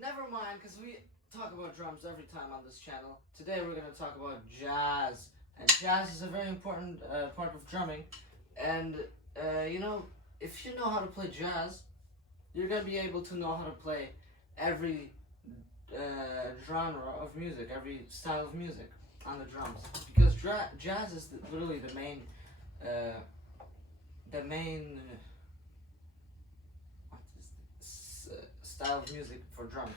Never mind, because we talk about drums every time on this channel. Today we're going to talk about jazz. And jazz is a very important part of drumming. And, if you know how to play jazz, you're going to be able to know how to play every genre of music, every style of music on the drums. Because jazz is literally the main style of music for drums.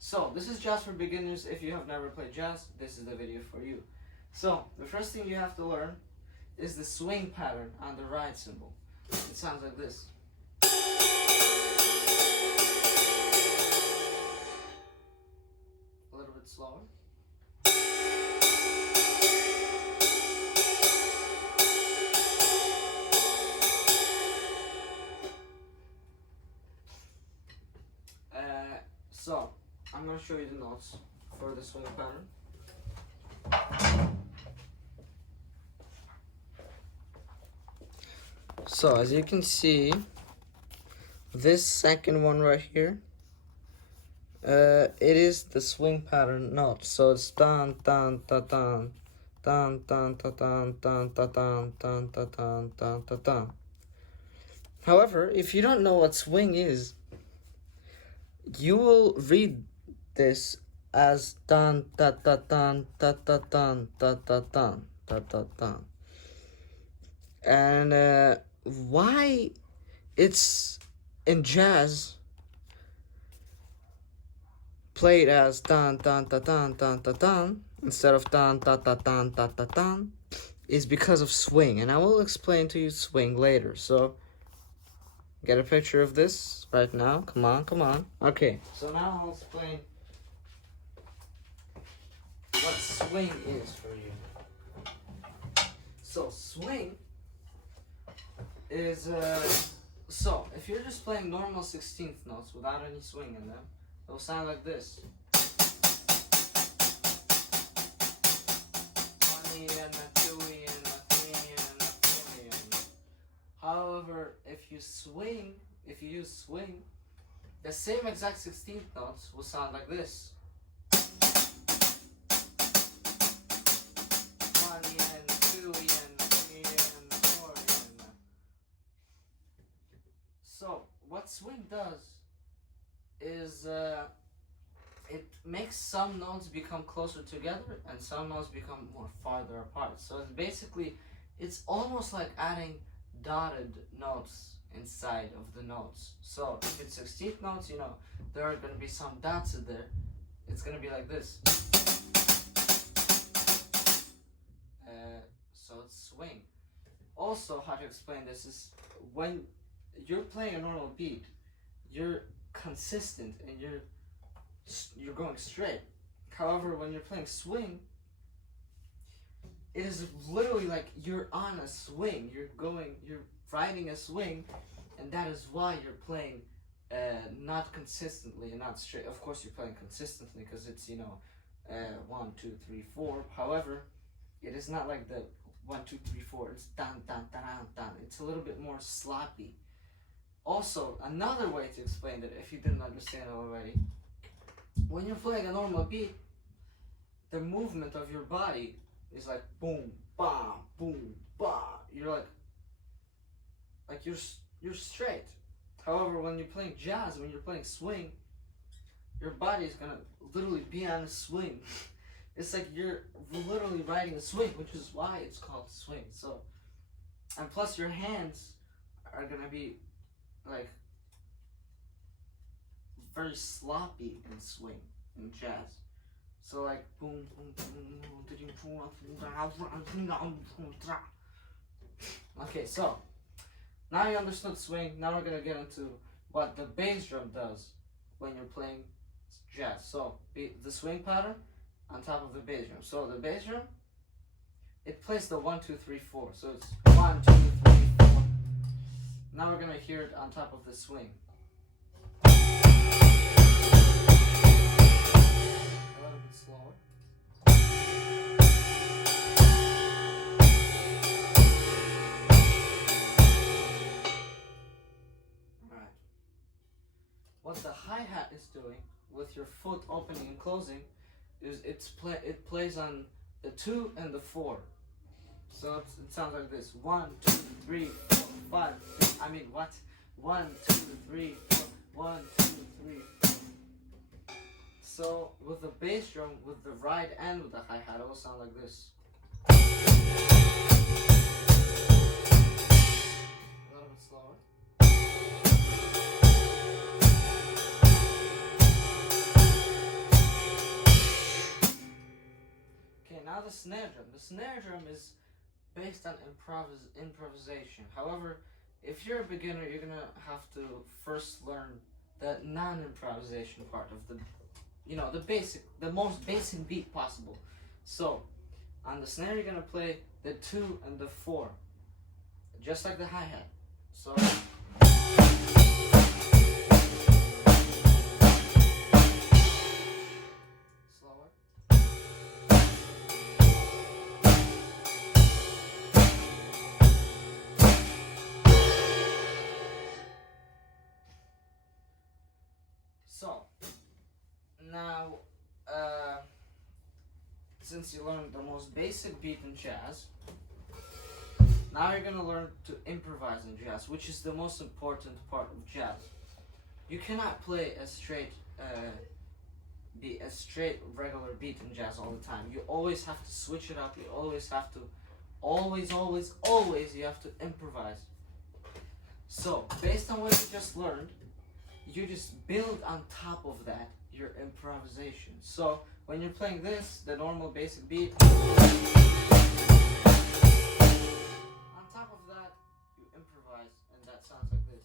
So this is jazz for beginners. If you have never played jazz, this is the video for you. So the first thing you have to learn is the swing pattern on the ride cymbal. It sounds like this. A little bit slower. So I'm going to show you the notes for the swing pattern. So as you can see, this second one right here, it is the swing pattern note. So it's dan dan da dan, dan dan da dan, dan da dan, dan da dan, dan da dan. However, if you don't know what swing is, you will read this as dan da da dan da da dan da da dan da da dan. And why it's in jazz played as dan dan da dan dan da dan instead of dan da da dan da da dan is because of swing, and I will explain to you swing later. So get a picture of this right now. Come on. Okay, so now I'll explain what swing is for you. So swing is so if you're just playing normal 16th notes without any swing in them, they'll sound like this. However, if you use swing, the same exact 16th notes will sound like this. So what swing does is it makes some notes become closer together and some notes become more farther apart. So it's almost like adding dotted notes inside of the notes. So if it's 16th notes, there are going to be some dots in there. It's going to be like this. So it's swing. Also, how to explain this is when you're playing a normal beat, you're consistent and you're going straight. However, when you're playing swing, it is literally like you're on a swing. You're riding a swing, and that is why you're playing not consistently and not straight. Of course, you're playing consistently because it's 1, 2, 3, 4. However, it is not like the 1, 2, 3, 4. It's dan dan dan dan. It's a little bit more sloppy. Also, another way to explain that, if you didn't understand already, when you're playing a normal beat, the movement of your body is like boom, ba, boom, ba. You're like you're straight. However, when you're playing jazz, when you're playing swing, your body is gonna literally be on a swing. It's like you're literally riding a swing, which is why it's called swing. So, and plus your hands are gonna be like very sloppy in swing in jazz. So like boom boom boom. Okay, so now you understood swing. Now we're gonna get into what the bass drum does when you're playing jazz. So the swing pattern on top of the bass drum. So the bass drum, it plays the 1, 2, 3, 4. So it's 1, 2, 3, 4. Now we're gonna hear it on top of the swing. A little bit slower. Alright. What the hi-hat is doing with your foot opening and closing is it plays on the 2 and the 4. So it sounds like this: 1, 2, 3, 4, 5. I mean what? 1, 2, 3, 4. 1, 2, 3, 4. So with the bass drum, with the ride and with the hi-hat, it will sound like this. A little bit slower. Okay, now the snare drum. The snare drum is based on improvisation. However, if you're a beginner, you're gonna have to first learn the non-improvisation part of the, the most basic beat possible. So, on the snare, you're gonna play the 2 and the 4, just like the hi-hat. So. Slower. So, now, since you learned the most basic beat in jazz, now you're gonna learn to improvise in jazz, which is the most important part of jazz. You cannot play a straight regular beat in jazz all the time. You always have to switch it up. You always have to, always, you have to improvise. So, based on what you just learned, you just build on top of that your improvisation. So, when you're playing this, the normal basic beat, on top of that, you improvise, and that sounds like this.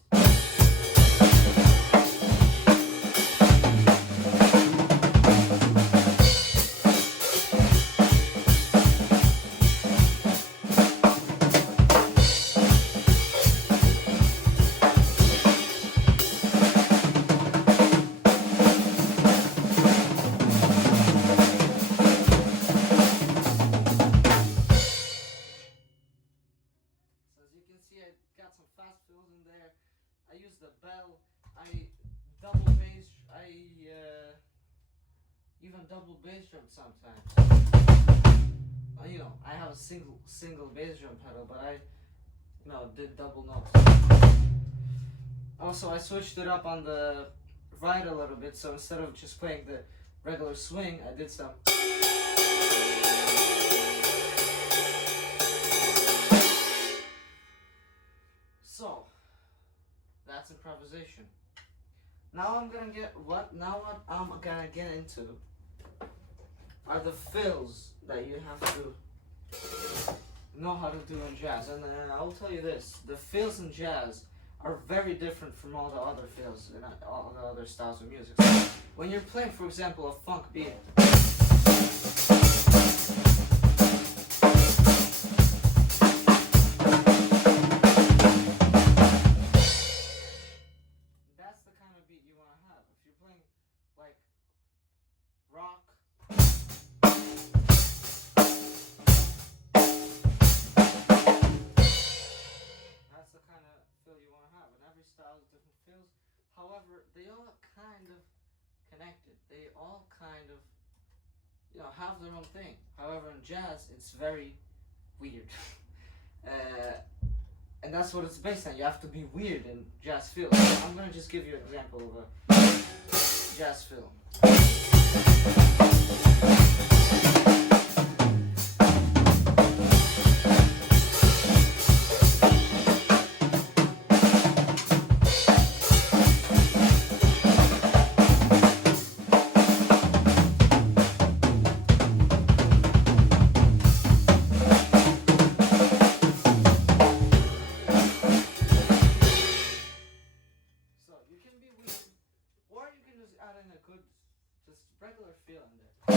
Got some fast fills in there. I use the bell. I double bass. Even double bass drum sometimes. I have a single bass drum pedal, but I did double notes. Also, I switched it up on the ride a little bit. So instead of just playing the regular swing, I did some. So, that's improvisation. Now what I'm gonna get into are the fills that you have to know how to do in jazz. And I'll tell you this, the fills in jazz are very different from all the other fills and all the other styles of music. So when you're playing, for example, a funk beat, rock, that's the kind of feel you want to have. And every style has different feels. However, they all kind of connected. They all kind of, have their own thing. However, in jazz, it's very weird. And that's what it's based on. You have to be weird in jazz feel. So I'm going to just give you an example of a jazz feel. Regular feel in there. As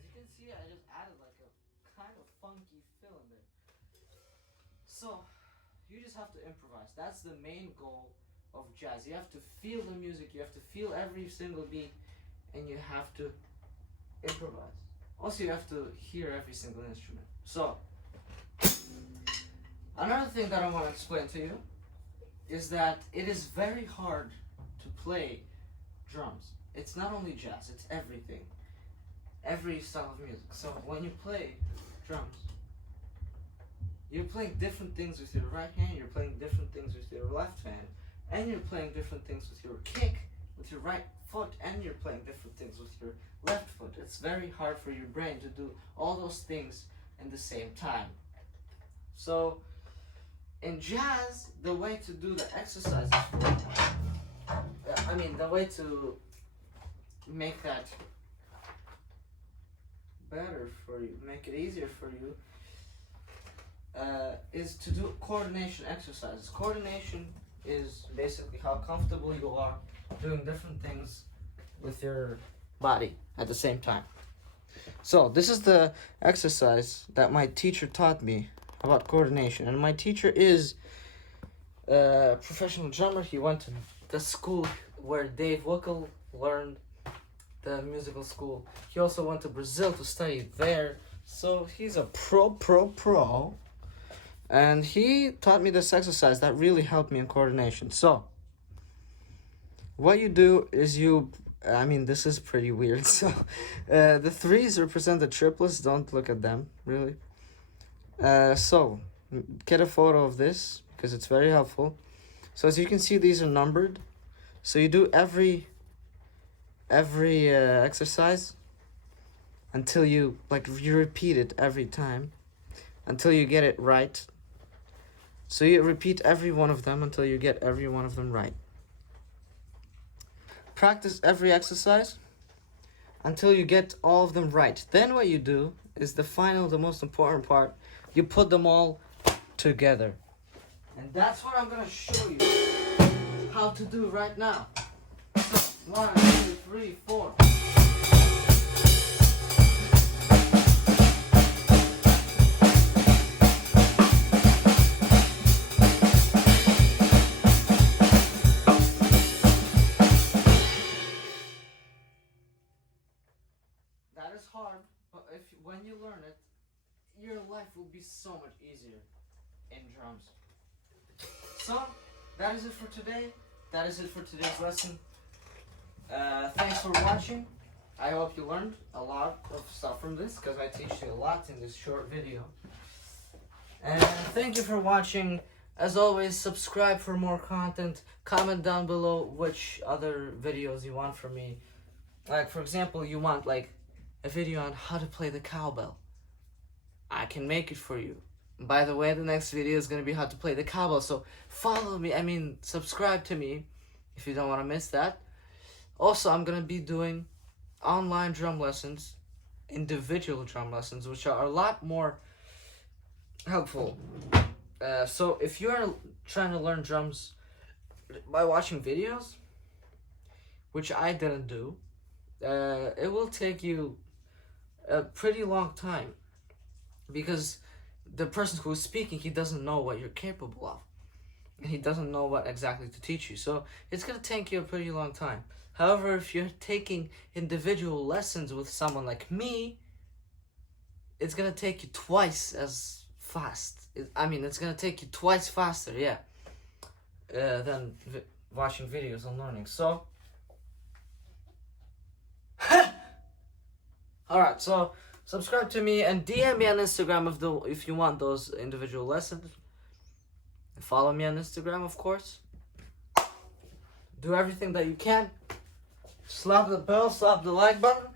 you can see, I just added like a kind of funky feel in there. So, you just have to improvise. That's the main goal of jazz. You have to feel the music, you have to feel every single beat, and you have to improvise Also, you have to hear every single instrument. So, another thing that I want to explain to you is that it is very hard to play drums. It's not only jazz, it's everything. Every style of music. So when you play drums, you're playing different things with your right hand, you're playing different things with your left hand, and you're playing different things with your kick, with your right foot, and you're playing different things with your left foot. It's very hard for your brain to do all those things in the same time. So in jazz, the way to do the exercises the way to make that better for you, make it easier for you, is to do coordination exercises. Coordination is basically how comfortable you are doing different things with your body at the same time. So this is the exercise that my teacher taught me about coordination, and my teacher is a professional drummer. He went to the school where Dave Wickel learned, the musical school. He also went to Brazil to study there, so he's a pro. And he taught me this exercise that really helped me in coordination. So what you do is this is pretty weird. So the threes represent the triplets. Don't look at them, really. So get a photo of this because it's very helpful. So as you can see, these are numbered. So you do every exercise until you repeat it every time until you get it right. So you repeat every one of them until you get every one of them right. Practice every exercise until you get all of them right. Then what you do is the most important part. You put them all together. And that's what I'm going to show you how to do right now. 1, 2, 3, 4. That is hard, but when you learn it, your life will be so much easier in drums. So, that is it for today. That is it for today's lesson. Thanks for watching. I hope you learned a lot of stuff from this, because I teach you a lot in this short video. And thank you for watching. As always, subscribe for more content. Comment down below which other videos you want from me. Like, for example, you want a video on how to play the cowbell. I can make it for you. By the way, the next video is going to be how to play the cowbell. So follow me, subscribe to me if you don't want to miss that. Also, I'm going to be doing online drum lessons, individual drum lessons, which are a lot more helpful. So if you're trying to learn drums by watching videos, which I didn't do, it will take you a pretty long time, because the person who's speaking, he doesn't know what you're capable of, and he doesn't know what exactly to teach you. So it's going to take you a pretty long time. However, if you're taking individual lessons with someone like me, it's going to take you twice as fast. It's going to take you twice faster, than watching videos and learning. So alright, so subscribe to me and DM me on Instagram if you want those individual lessons. Follow me on Instagram, of course. Do everything that you can. Slap the bell, slap the like button,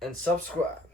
and subscribe.